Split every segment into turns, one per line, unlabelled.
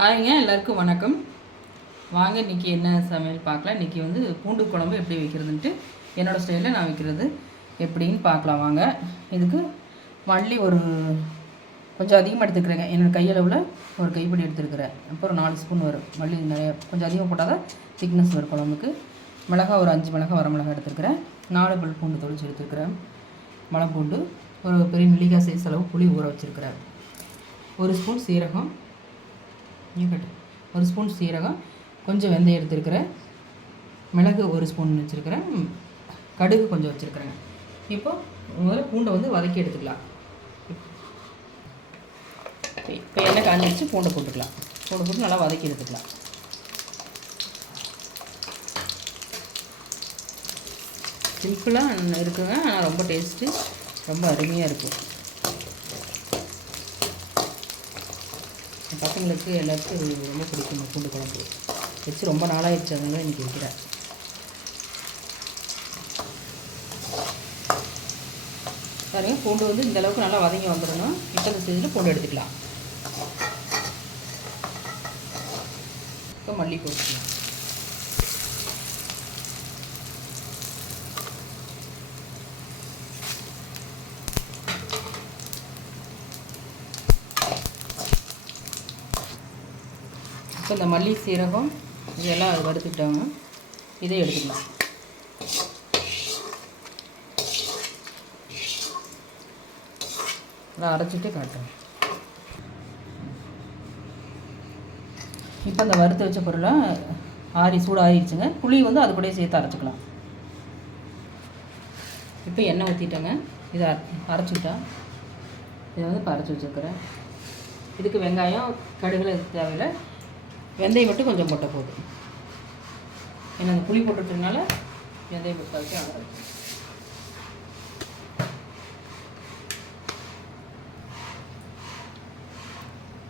ஹாய்ங்க எல்லாருக்கும் வணக்கம். வாங்க இன்றைக்கி என்ன சமையல் பார்க்கலாம். இன்றைக்கி வந்து பூண்டு குழம்பு எப்படி வைக்கிறதுன்ட்டு என்னோடய ஸ்டைலில் நான் வைக்கிறது. எப்படின்னு பார்க்கலாம் வாங்க. இதுக்கு மல்லி ஒரு கொஞ்சம் அதிகமாக எடுத்துக்கிறேங்க. என்னோடய கையளவில் ஒரு கைப்பிடி எடுத்துருக்கிறேன். அப்புறம் நாலு ஸ்பூன் வரும். மல்லி நிறைய கொஞ்சம் அதிகமாக போட்டால் தான் திக்னஸ் வரும் குழம்புக்கு. மிளகா ஒரு அஞ்சு மிளகா வர மிளகா எடுத்துருக்கிறேன். நாலு பல் பூண்டு தொளிச்சு எடுத்துருக்கிறேன். மலம் பூண்டு ஒரு பெரிய மிளகாய் சைஸ் அளவு புளி ஊற வச்சுருக்கிறேன். ஒரு ஸ்பூன் சீரகம் இருக்கட்டும் ஒரு ஸ்பூன் சீரகம் கொஞ்சம் வெந்தயம் எடுத்துருக்கிறேன். மிளகு ஒரு ஸ்பூன் வச்சுருக்கிறேன். கடுகு கொஞ்சம் வச்சுருக்கிறேன் இப்போது முதல்ல பூண்டை வந்து வதக்கி எடுத்துக்கலாம். இப்போ எண்ணெய் காஞ்சி வச்சு பூண்டை போட்டுக்கலாம். பூண்டை போட்டு நல்லா வதக்கி எடுத்துக்கலாம். சிம்பிளாக இருக்குங்க. ஆனால் ரொம்ப டேஸ்ட்டு ரொம்ப அருமையாக இருக்கும். பசங்களுக்கு எல்லாருக்கும் ரொம்ப பிடிக்கும் பூண்டு குழம்பு. வச்சு ரொம்ப நாளாகிடுச்சு அதனால இன்றைக்கி வைக்கிறேன். பாருங்க பூண்டு வந்து இந்த அளவுக்கு நல்லா வதங்கி வந்துடணும். இப்போ இந்த பூண்டு எடுத்துக்கலாம். இப்போ மல்லி போட்டுக்கலாம் இப்போ இந்த மல்லி சீரகம் இதெல்லாம் வறுத்துக்கிட்டாங்க. இதை எடுத்துக்கலாம். நான் அரைச்சிட்டு காட்டுறேன். இப்போ இந்த வறுத்து வச்ச பொருளை ஆறி சூடு ஆறிடுச்சுங்க புளி வந்து அது கூட சேர்த்து அரைச்சிக்கலாம். இப்போ எண்ணெய் ஊற்றிட்டேங்க. இதை அரைச்சிக்கிட்டா. இதை வந்து இப்போ அரைச்சி வச்சுருக்கிறேன். இதுக்கு வெங்காயம் கடுகில் தேவையில்லை. வெந்தயம் மட்டும் கொஞ்சம் போட்ட போதும். ஏன்னா அந்த புளி போட்டுட்டதுனால வெந்தயம் போட்டாச்சு இருக்கும்.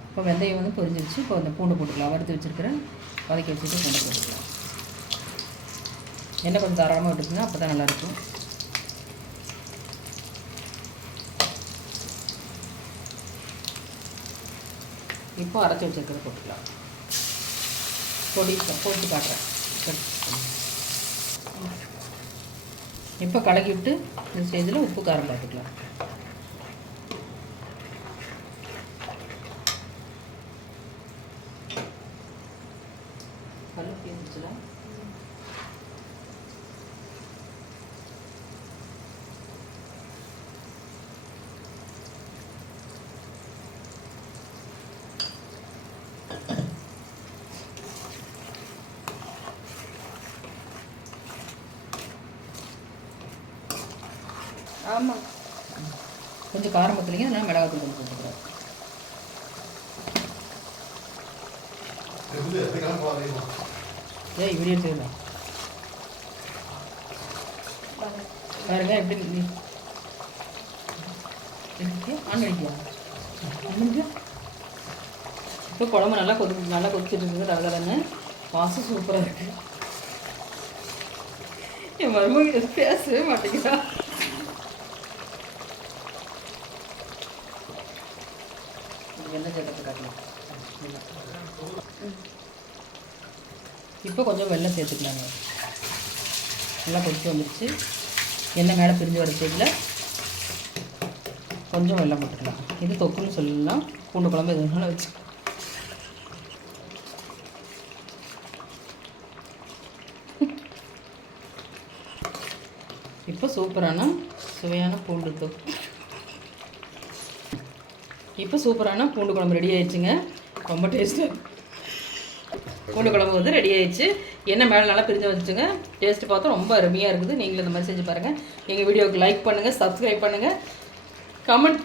இப்போ வெந்தயம் வந்து பொரிஞ்சிருச்சு. இப்போ அந்த பூண்டு போட்டுக்கலாம். வறுத்து வச்சுருக்கிறேன் வதக்கி வச்சுட்டு பூண்டு போட்டுக்கலாம். எண்ணெய் கொஞ்சம் தாராளமாக விட்டுருங்க அப்போ தான் நல்லாயிருக்கும். இப்போ அரைச்சி வச்சுருக்கிறத போட்டுக்கலாம். பொடி போட்டு காட்டுறேன். இப்போ கலக்கி விட்டு இந்த ஸ்டேஜில் உப்பு காரம் பார்த்துக்கலாம் ஆமாம் கொஞ்சம் காரம் பத்தலைங்க அதனால் மிளகாத்தூள் கொஞ்சம் போட்டுக்கிறேன். ஏய் வீடியோ செய்யலாம் பாருங்க எப்படி நீ ஆன் அடிக்கியா இப்போ குழம்பு நல்லா கொதி நல்லா கொதிச்சுட்டு இருக்குது. ரகலன்னு வாசம் சூப்பராக இருக்கு. என் மருமகிட்ட பேசவே மாட்டேங்கிறா. இப்போ கொஞ்சம் வெள்ளம் சேர்த்துக்கலாங்க. நல்லா கொதிச்சு வந்துடுச்சு எண்ணெய் மேலே பிரிஞ்சு வர ஸ்டேஜில் கொஞ்சம் வெள்ளம் போட்டுக்கலாம். இது தொக்குன்னு சொல்லலாம். பூண்டு குழம்பு எதுனால வச்சு. இப்போ சூப்பரான சுவையான பூண்டு தொக்கு. இப்போ சூப்பரான பூண்டு குழம்பு ரெடி ஆயிடுச்சுங்க. ரொம்ப டேஸ்ட்டு. பூண்டு குழம்பு வந்து ரெடி ஆயிடுச்சு. என்ன மேலே நல்லா பிரிஞ்சு வச்சுங்க டேஸ்ட்டு பார்த்தா ரொம்ப அருமையாக இருக்குது. நீங்களும் இந்த மாதிரி செஞ்சு பாருங்கள் எங்கள் வீடியோவுக்கு லைக் பண்ணுங்கள் சப்ஸ்கிரைப் பண்ணுங்கள் கமெண்ட்